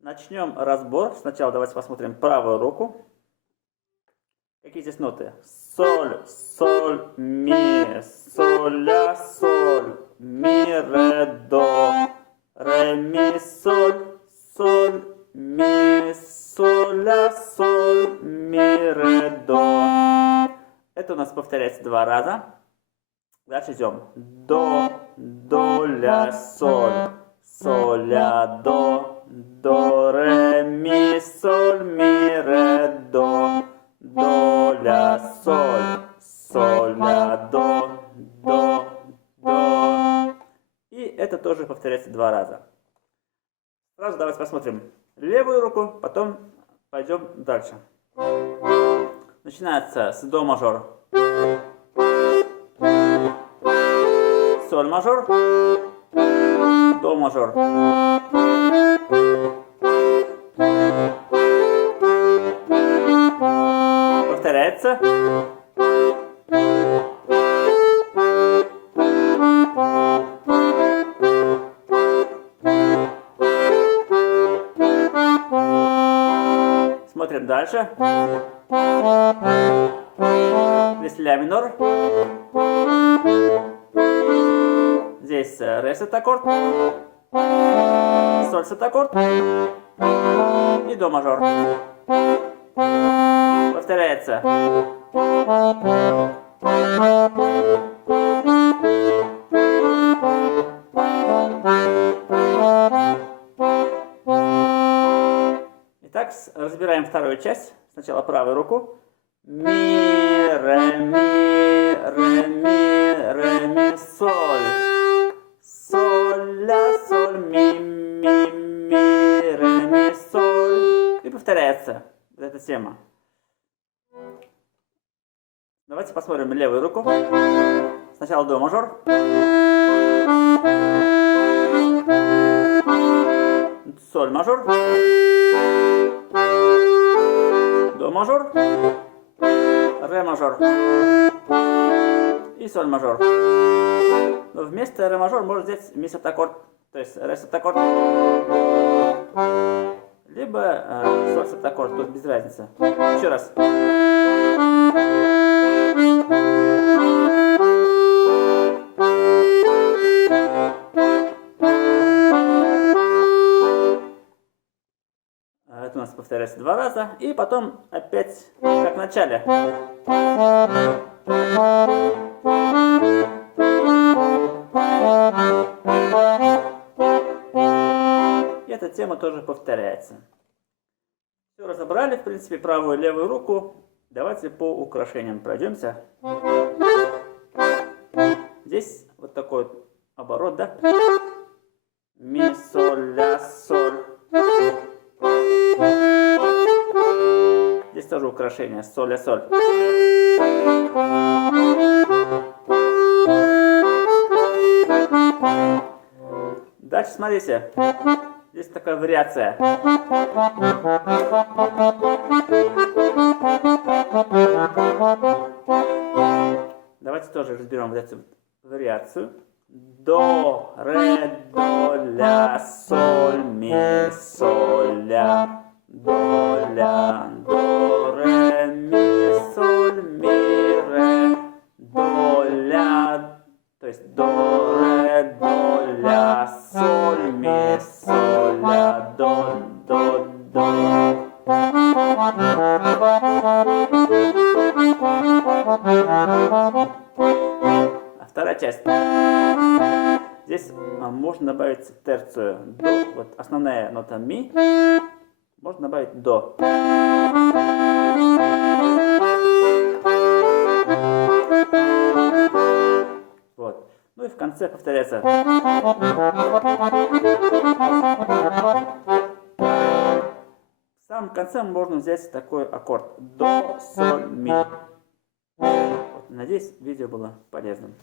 Начнем разбор. Сначала давайте посмотрим правую руку. Какие здесь ноты? Соль, соль, ми, соль, ля, соль, ми, ре, до, ре, ми, соль, соль, ми, соль, ля, соль, ми, ре, до. Это у нас повторяется 2 раза. Дальше идем. До, ля, соль, соль, ля, до, ре, ми, соль, ми, ре, до, ля, соль, ля, до. И это тоже повторяется 2 раза. Сразу давайте посмотрим левую руку, потом пойдем дальше. Начинается с до мажор. Соль мажор, до мажор. Повторяется. Смотрим дальше. Здесь ля минор. Здесь ре сет-аккорд, соль сет-аккорд и до мажор. Повторяется. Итак, разбираем вторую часть. Сначала правую руку. Ми, ре, ми, соль. Соль, ля, соль, ми, ре, ми, соль. И повторяется эта тема. Давайте посмотрим левую руку. Сначала до мажор. Соль мажор. До мажор. Ре мажор. И соль мажор. Но вместо ре мажор можно взять ми сет-аккорд, то есть ре сет-аккорд, либо соль сет-аккорд, тут без разницы. Еще раз. Это у нас повторяется 2 раза, и потом опять как в начале. И эта тема тоже повторяется. Все разобрали, в принципе, правую и левую руку. Давайте по украшениям пройдемся. Здесь вот такой вот оборот, да? Ми, соль, ля, соль. Здесь тоже украшение. Соль, ля, соль. Дальше смотрите. Здесь такая вариация. Давайте тоже разберем вот эту вариацию. До, ре, до, ля, соль, ми, соль, ля, до, ре, ми, соль, ми, ре, до, ля, то есть до, ре, ля, соль, ми, соль, ля, до. А вторая часть. Здесь можно добавить терцию. До, вот основная нота ми. Можно добавить до. Ну и в конце повторяется. В самом конце можно взять такой аккорд. До, соль, ми. Вот, надеюсь, видео было полезным.